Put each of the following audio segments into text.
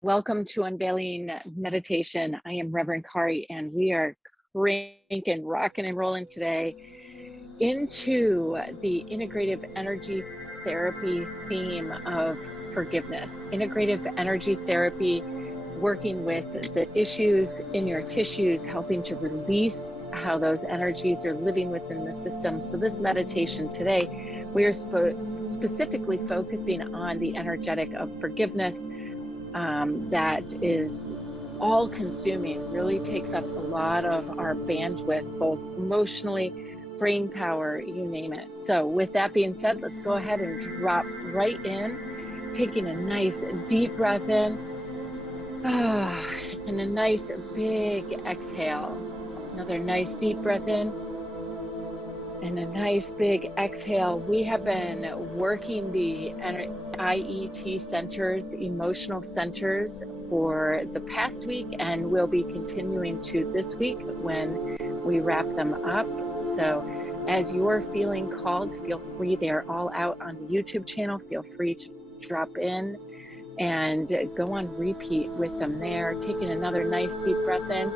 Welcome to Unveiling Meditation. I am Reverend Kari, and we are cranking, rocking, and rolling today into the integrative energy therapy theme of forgiveness. Integrative energy therapy, working with the issues in your tissues, helping to release how those energies are living within the system. So this meditation today, we are specifically focusing on the energetic of forgiveness. That is all consuming, really takes up a lot of our bandwidth, both emotionally, brain power, you name it. So with that being said, let's go ahead and drop right in, taking a nice deep breath in, and a nice big exhale. Another nice deep breath in. And a nice big exhale. We have been working the IET centers, emotional centers, for the past week, and we'll be continuing to this week when we wrap them up. So as you're feeling called, feel free. They're all out on the YouTube channel. Feel free to drop in and go on repeat with them there. Taking another nice deep breath in.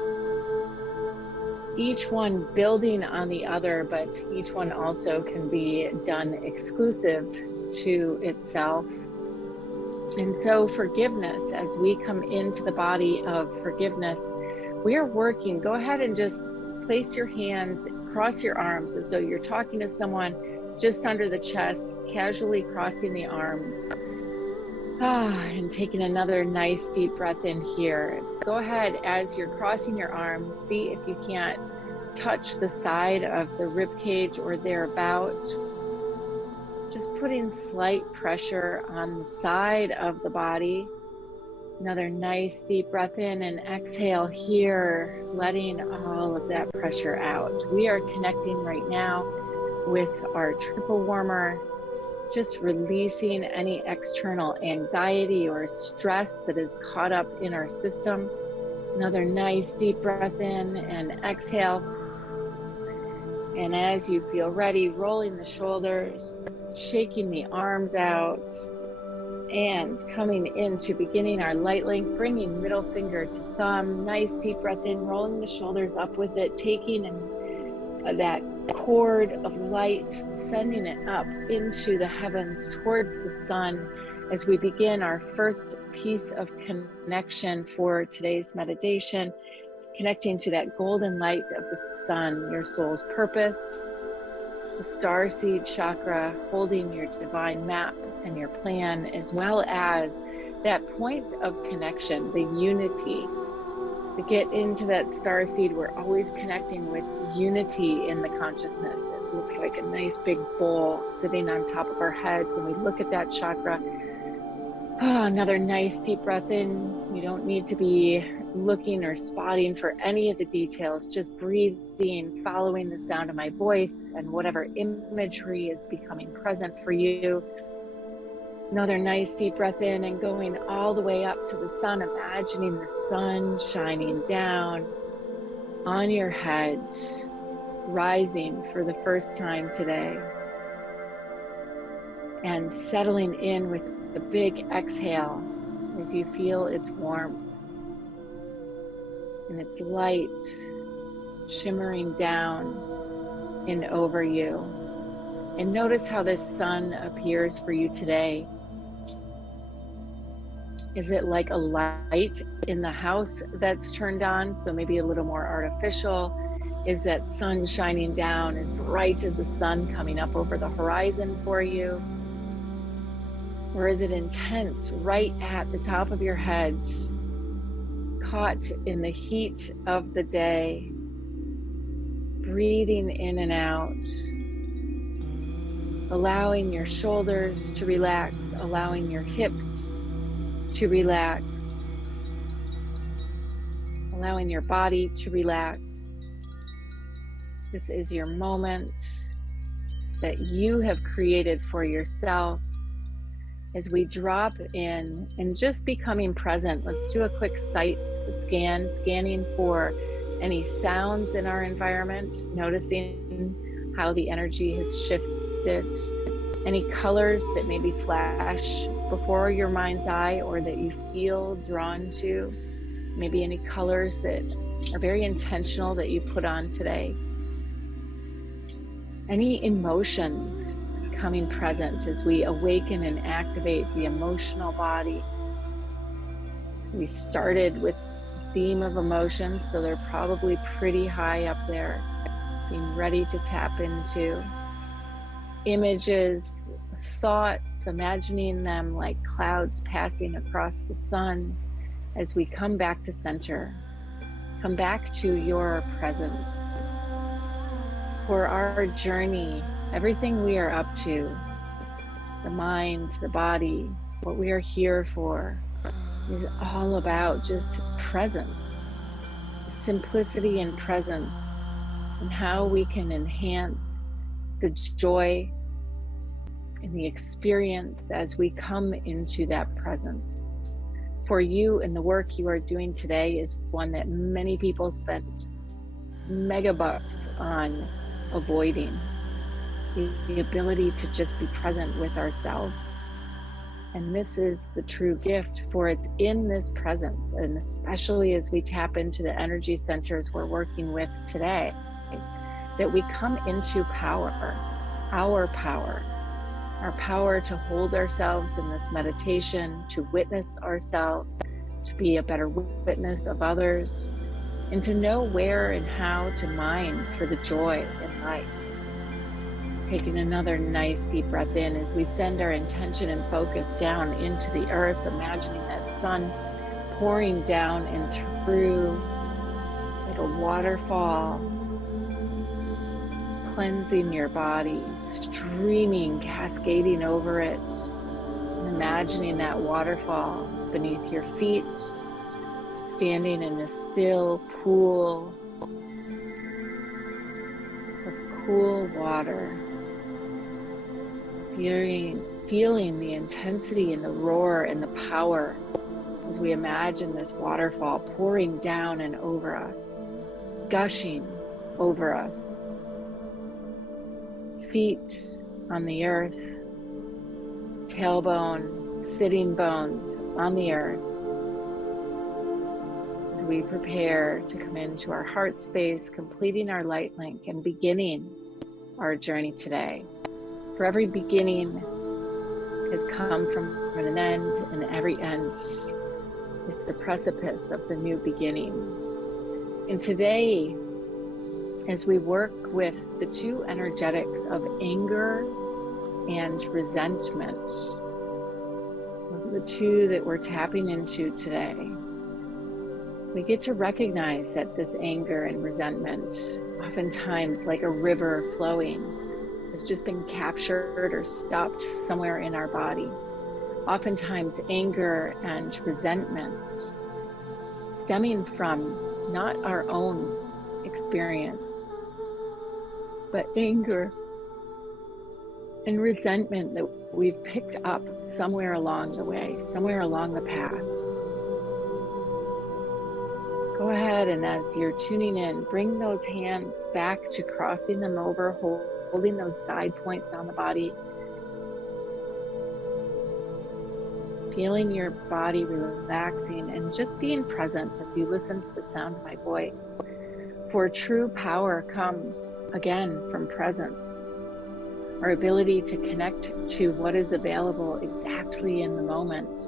Each one building on the other, but each one also can be done exclusive to itself. And so forgiveness, as we come into the body of forgiveness, we are working. Go ahead and just place your hands, cross your arms as though you're talking to someone just under the chest, casually crossing the arms. And taking another nice deep breath in here. Go ahead, as you're crossing your arms, see if you can't touch the side of the rib cage or thereabout. Just putting slight pressure on the side of the body. Another nice deep breath in and exhale here, letting all of that pressure out. We are connecting right now with our triple warmer, just releasing any external anxiety or stress that is caught up in our system. Another nice deep breath in and exhale. And as you feel ready, rolling the shoulders, shaking the arms out, and coming into beginning our light length, bringing middle finger to thumb. Nice deep breath in, rolling the shoulders up with it, taking that cord of light, sending it up into the heavens towards the sun as we begin our first piece of connection for today's meditation, connecting to that golden light of the sun, your soul's purpose, the starseed chakra, holding your divine map and your plan, as well as that point of connection, the unity. To get into that starseed, we're always connecting with unity in the consciousness. It looks like a nice big bowl sitting on top of our head when we look at that chakra. Another nice deep breath in. You don't need to be looking or spotting for any of the details, just breathing, following the sound of my voice and whatever imagery is becoming present for you. Another nice deep breath in and going all the way up to the sun, imagining the sun shining down on your head, rising for the first time today, and settling in with a big exhale as you feel its warmth and its light shimmering down and over you. And notice how this sun appears for you today. Is it like a light in the house that's turned on, so maybe a little more artificial? Is that sun shining down as bright as the sun coming up over the horizon for you? Or is it intense right at the top of your head, caught in the heat of the day, breathing in and out, allowing your shoulders to relax, allowing your hips to relax, allowing your body to relax. This is your moment that you have created for yourself. As we drop in and just becoming present, let's do a quick sight scan, scanning for any sounds in our environment, noticing how the energy has shifted, Any colors that maybe flash before your mind's eye or that you feel drawn to, maybe any colors that are very intentional that you put on today. Any emotions coming present as we awaken and activate the emotional body. We started with the theme of emotions, so they're probably pretty high up there, being ready to tap into images, thoughts, imagining them like clouds passing across the sun as we come back to center. Come back to your presence. For our journey, everything we are up to, the mind, the body, what we are here for, is all about just presence, simplicity and presence, and how we can enhance the joy and the experience as we come into that presence. For you and the work you are doing today is one that many people spent mega bucks on avoiding. The ability to just be present with ourselves. And this is the true gift, for it's in this presence, and especially as we tap into the energy centers we're working with today, that we come into power, our power to hold ourselves in this meditation, to witness ourselves, to be a better witness of others, and to know where and how to mine for the joy in life. Taking another nice deep breath in as we send our intention and focus down into the earth, imagining that sun pouring down and through like a waterfall, cleansing your body, streaming, cascading over it, and imagining that waterfall beneath your feet, standing in a still pool of cool water. Feeling the intensity and the roar and the power as we imagine this waterfall pouring down and over us, gushing over us. Feet on the earth, tailbone, sitting bones on the earth, as we prepare to come into our heart space, completing our light link and beginning our journey today. For every beginning has come from an end, and every end is the precipice of the new beginning. And today, as we work with the two energetics of anger and resentment, those are the two that we're tapping into today. We get to recognize that this anger and resentment, oftentimes like a river flowing, has just been captured or stopped somewhere in our body. Oftentimes anger and resentment stemming from not our own experience, but anger and resentment that we've picked up somewhere along the way, somewhere along the path. Go ahead, and as you're tuning in, bring those hands back to crossing them over, holding those side points on the body. Feeling your body relaxing and just being present as you listen to the sound of my voice. For true power comes, again, from presence. Our ability to connect to what is available exactly in the moment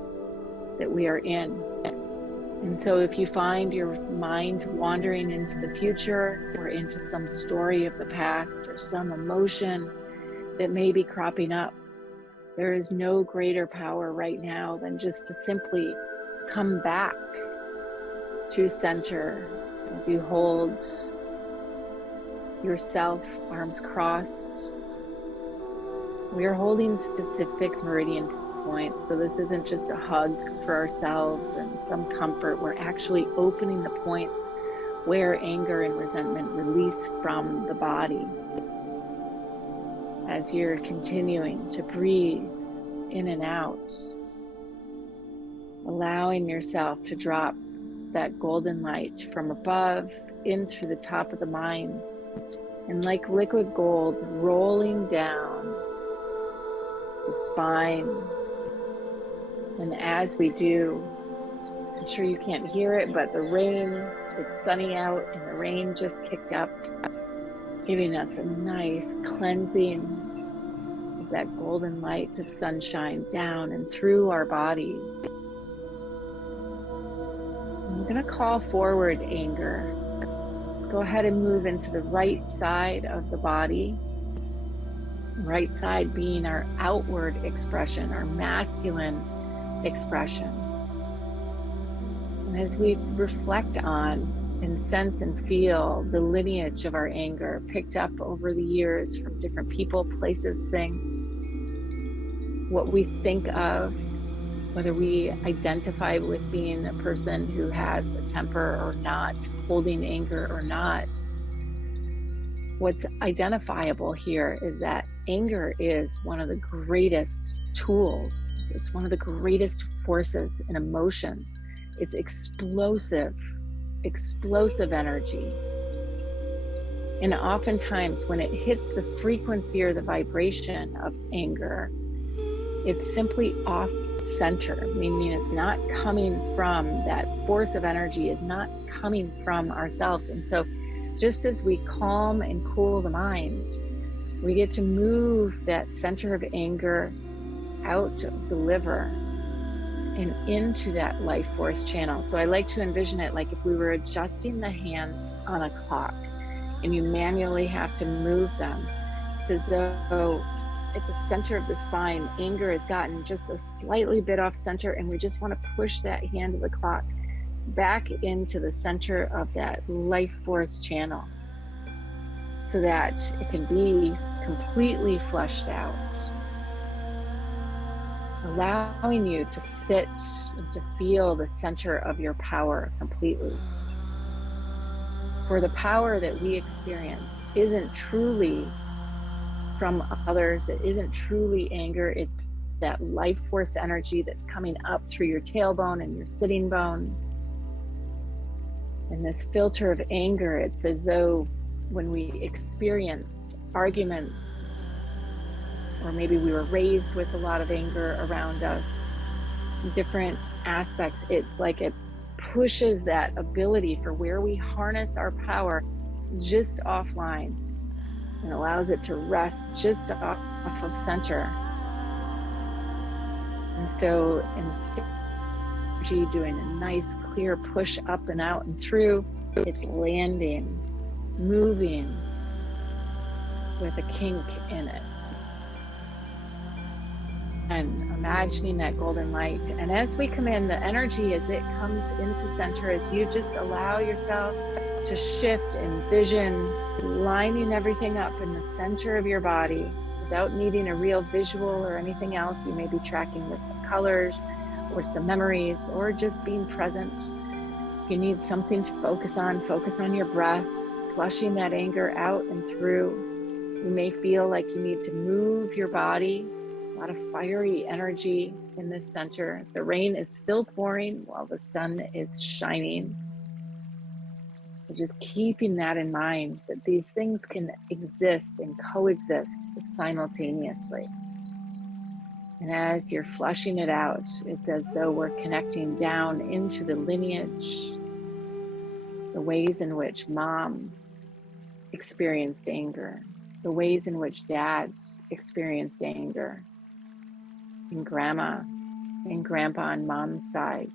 that we are in. And so if you find your mind wandering into the future or into some story of the past or some emotion that may be cropping up, there is no greater power right now than just to simply come back to center as you hold yourself, arms crossed. We are holding specific meridian points, so this isn't just a hug for ourselves and some comfort. We're actually opening the points where anger and resentment release from the body. As you're continuing to breathe in and out, allowing yourself to drop that golden light from above in through the top of the mind, and like liquid gold rolling down the spine. And as we do, I'm sure you can't hear it, but the rain, it's sunny out and the rain just kicked up, giving us a nice cleansing of that golden light of sunshine down and through our bodies. I'm going to call forward anger. Let's go ahead and move into the right side of the body. Right side being our outward expression, our masculine expression. And as we reflect on and sense and feel the lineage of our anger picked up over the years from different people, places, things, what we think of, whether we identify with being a person who has a temper or not, holding anger or not, what's identifiable here is that anger is one of the greatest tools. It's one of the greatest forces and emotions. It's explosive energy. And oftentimes when it hits the frequency or the vibration of anger, it's simply off center, meaning it's not coming from, that force of energy is not coming from ourselves. And so just as we calm and cool the mind, we get to move that center of anger out of the liver and into that life force channel. So I like to envision it like if we were adjusting the hands on a clock and you manually have to move them. It's as though at the center of the spine, anger has gotten just a slightly bit off center, and we just want to push that hand of the clock back into the center of that life force channel so that it can be completely flushed out, allowing you to sit and to feel the center of your power completely. For the power that we experience isn't truly from others, it isn't truly anger, it's that life force energy that's coming up through your tailbone and your sitting bones. And this filter of anger, it's as though when we experience arguments, or maybe we were raised with a lot of anger around us, different aspects, it's like it pushes that ability for where we harness our power just offline and allows it to rest just off of center. And so instead of doing a nice clear push up and out and through, it's landing, moving with a kink in it. And imagining that golden light. And as we come in, the energy as it comes into center, as you just allow yourself to shift and vision, lining everything up in the center of your body without needing a real visual or anything else. You may be tracking with some colors or some memories or just being present. If you need something to focus on your breath, flushing that anger out and through. You may feel like you need to move your body. A lot of fiery energy in this center. The rain is still pouring while the sun is shining. So just keeping that in mind, that these things can exist and coexist simultaneously. And as you're flushing it out, it's as though we're connecting down into the lineage, the ways in which mom experienced anger, the ways in which dad experienced anger, and grandma and grandpa on mom's side,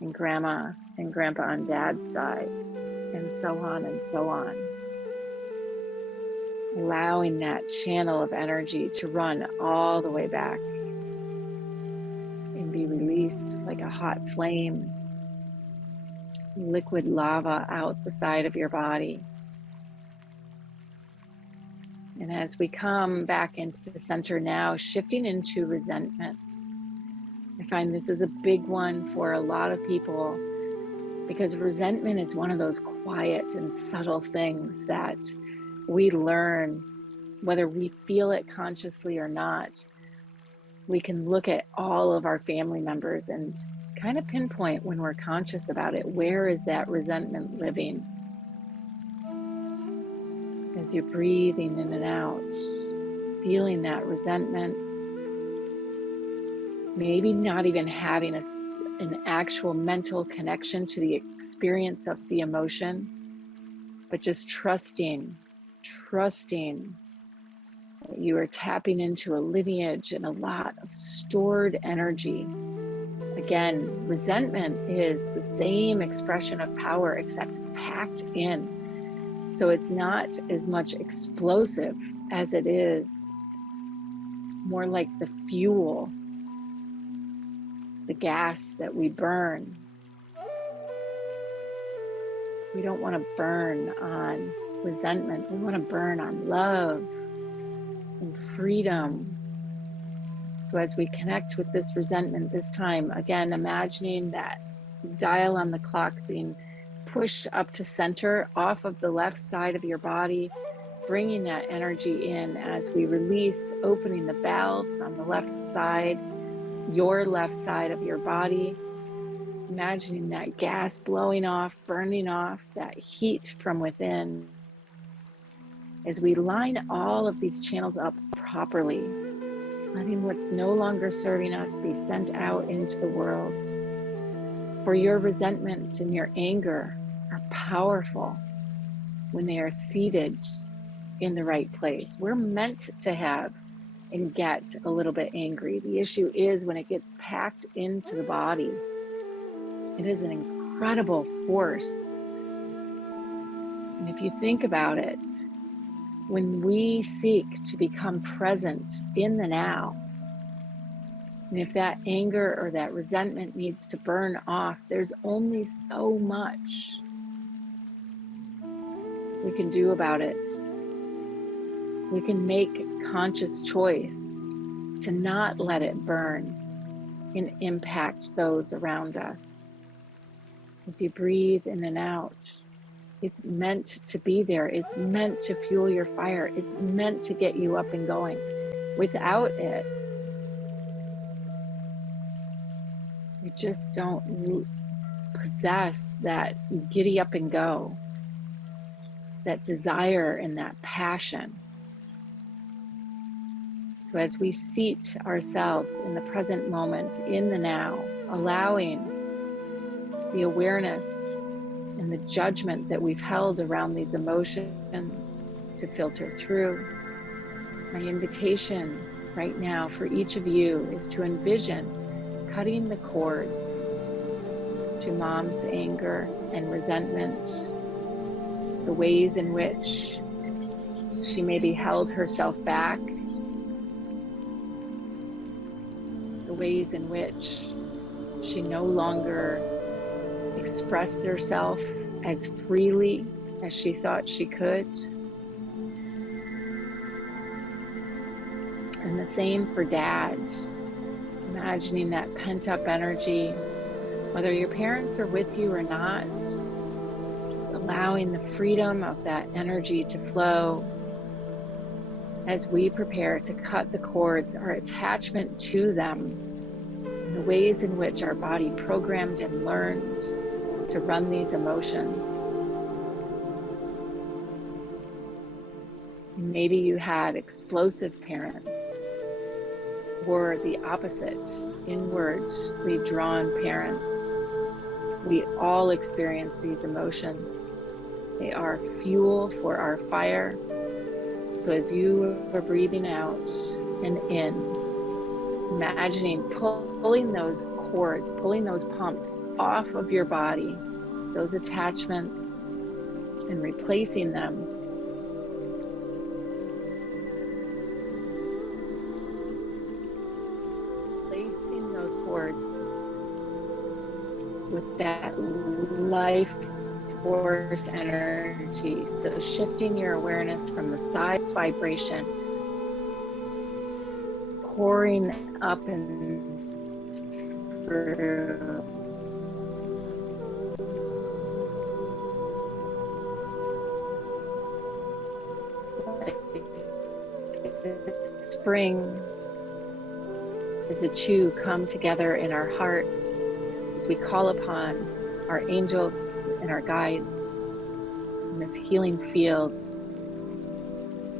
and grandma and grandpa on dad's side, and so on and so on. Allowing that channel of energy to run all the way back and be released like a hot flame, liquid lava out the side of your body. And as we come back into the center now, shifting into resentment. I find this is a big one for a lot of people because resentment is one of those quiet and subtle things that we learn, whether we feel it consciously or not. We can look at all of our family members and kind of pinpoint when we're conscious about it, where is that resentment living? As you're breathing in and out, feeling that resentment, maybe not even having an actual mental connection to the experience of the emotion, but just trusting that you are tapping into a lineage and a lot of stored energy. Again, resentment is the same expression of power, except packed in. So it's not as much explosive as it is more like the fuel, the gas that we burn. We don't want to burn on resentment. We want to burn on love and freedom. So as we connect with this resentment this time, again, imagining that dial on the clock being pushed up to center off of the left side of your body, bringing that energy in as we release, opening the valves on the left side, your left side of your body, imagining that gas blowing off, burning off, that heat from within. As we line all of these channels up properly, letting what's no longer serving us be sent out into the world. For your resentment and your anger are powerful when they are seated in the right place. We're meant to have and get a little bit angry. The issue is when it gets packed into the body. It is an incredible force. And if you think about it, when we seek to become present in the now, and if that anger or that resentment needs to burn off, there's only so much we can do about it. We can make conscious choice to not let it burn and impact those around us. As you breathe in and out, it's meant to be there. It's meant to fuel your fire. It's meant to get you up and going. Without it, you just don't possess that giddy up and go, that desire and that passion. So as we seat ourselves in the present moment, in the now, allowing the awareness and the judgment that we've held around these emotions to filter through, my invitation right now for each of you is to envision cutting the cords to mom's anger and resentment, the ways in which she maybe held herself back, the ways in which she no longer expressed herself as freely as she thought she could. And the same for dad, imagining that pent-up energy, whether your parents are with you or not, just allowing the freedom of that energy to flow as we prepare to cut the cords, our attachment to them, and the ways in which our body programmed and learned to run these emotions. Maybe you had explosive parents, or the opposite, inwardly drawn parents. We all experience these emotions. They are fuel for our fire. So as you are breathing out and in, imagining pulling those cords, pulling those pumps off of your body, those attachments, and replacing them with that life force energy. So shifting your awareness from the side vibration, pouring up and through. Spring as the two come together in our heart, as we call upon our angels and our guides in this healing field,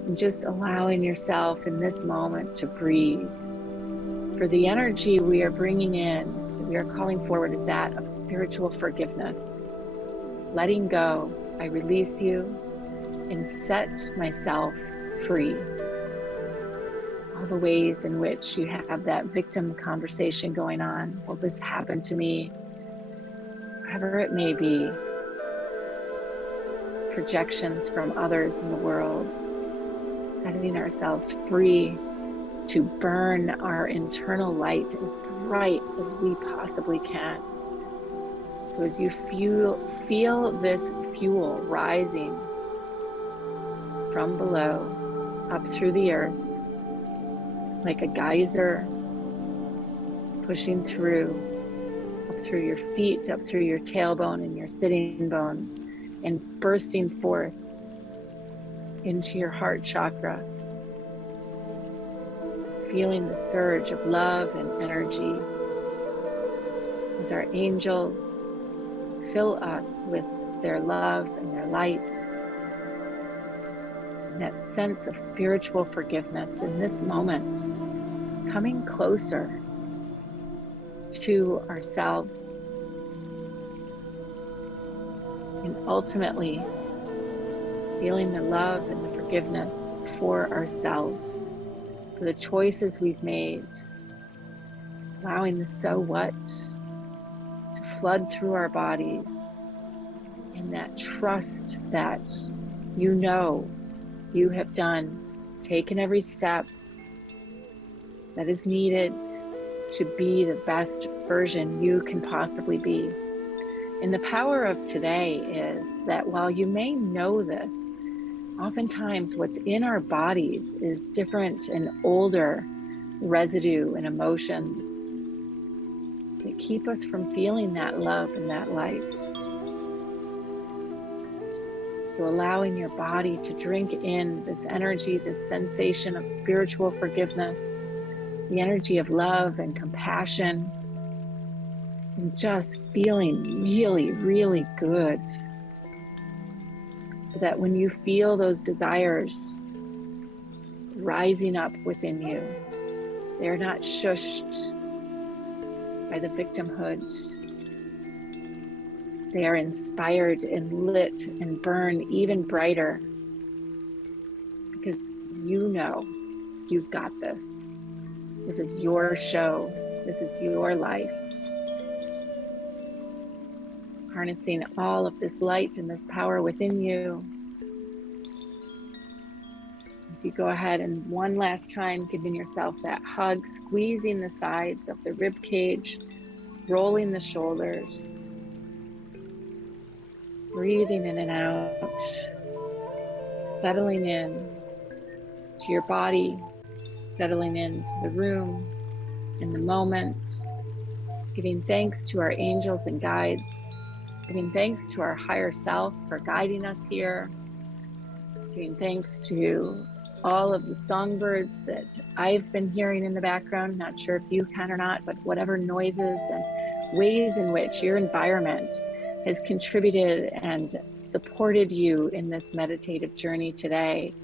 and just allowing yourself in this moment to breathe, For the energy we are bringing in, that we are calling forward, is that of spiritual forgiveness. Letting go, I release you and set myself free. All the ways in which you have that victim conversation going on. Will this happen to me? Whatever it may be. Projections from others in the world. Setting ourselves free to burn our internal light as bright as we possibly can. So as you feel this fuel rising from below up through the earth, like a geyser, pushing through, up through your feet, up through your tailbone and your sitting bones, and bursting forth into your heart chakra, feeling the surge of love and energy as our angels fill us with their love and their light, and that sense of spiritual forgiveness in this moment, coming closer to ourselves, and ultimately feeling the love and the forgiveness for ourselves, for the choices we've made, allowing the so what to flood through our bodies, and that trust that you know you have taken every step that is needed to be the best version you can possibly be. And the power of today is that while you may know this, oftentimes what's in our bodies is different and older residue and emotions that keep us from feeling that love and that light. So allowing your body to drink in this energy, this sensation of spiritual forgiveness, the energy of love and compassion, and just feeling really, really good. So that when you feel those desires rising up within you, they're not shushed by the victimhood. They are inspired and lit and burn even brighter, because you know you've got this. This is your show. This is your life. Harnessing all of this light and this power within you. As you go ahead and one last time, giving yourself that hug, squeezing the sides of the rib cage, rolling the shoulders, breathing in and out, settling in to your body, settling into the room, in the moment, giving thanks to our angels and guides, giving thanks to our higher self for guiding us here, giving thanks to all of the songbirds that I've been hearing in the background, not sure if you can or not, but whatever noises and ways in which your environment has contributed and supported you in this meditative journey today.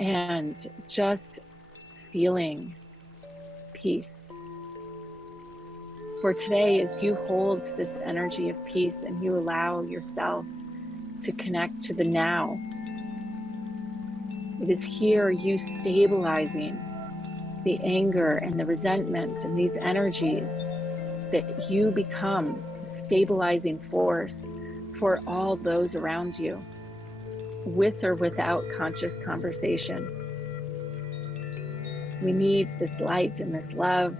And just feeling peace. For today, as you hold this energy of peace and you allow yourself to connect to the now, it is here you stabilizing the anger and the resentment and these energies that you become a stabilizing force for all those around you, with or without conscious conversation. We need this light and this love,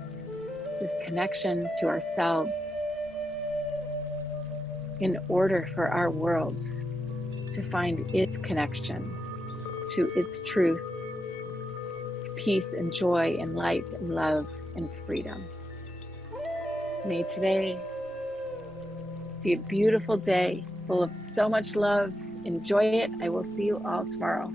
this connection to ourselves in order for our world to find its connection to its truth, peace and joy and light and love and freedom. May today be a beautiful day full of so much love. Enjoy it. I will see you all tomorrow.